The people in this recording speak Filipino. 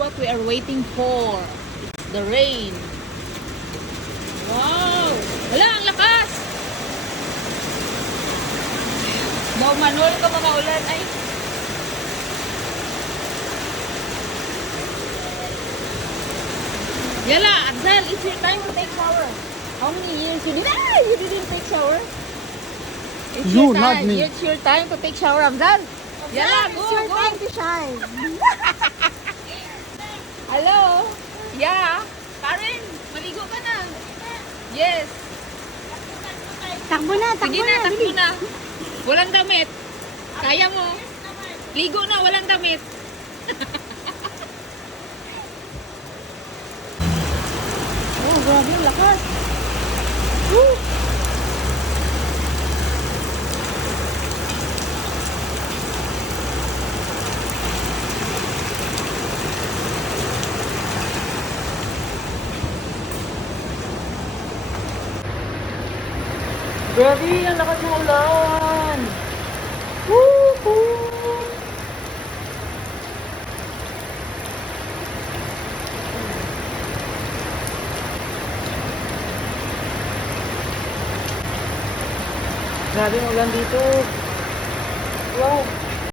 what we are waiting for. It's the rain. Wow! Wala, ang lakas! Manol ka mga ulan. Ay! Yala, Abdal, it's your time to take shower. How many years you didn't take shower? It's You, your not time. me. It's your time to take shower, Abdal. Yala, go, It's your go. time to shine. Hello? Yeah. Karen, maligo ka na. Yes. Takbo na, takbo Sige na, na. takbo na. Walang damit. Kaya mo. Ligo na, walang damit. Oh, grabe yung lakas. Woo! Grabe, ang lakas ng ulan. Woohoo! Grabe ang ulan dito. Wow.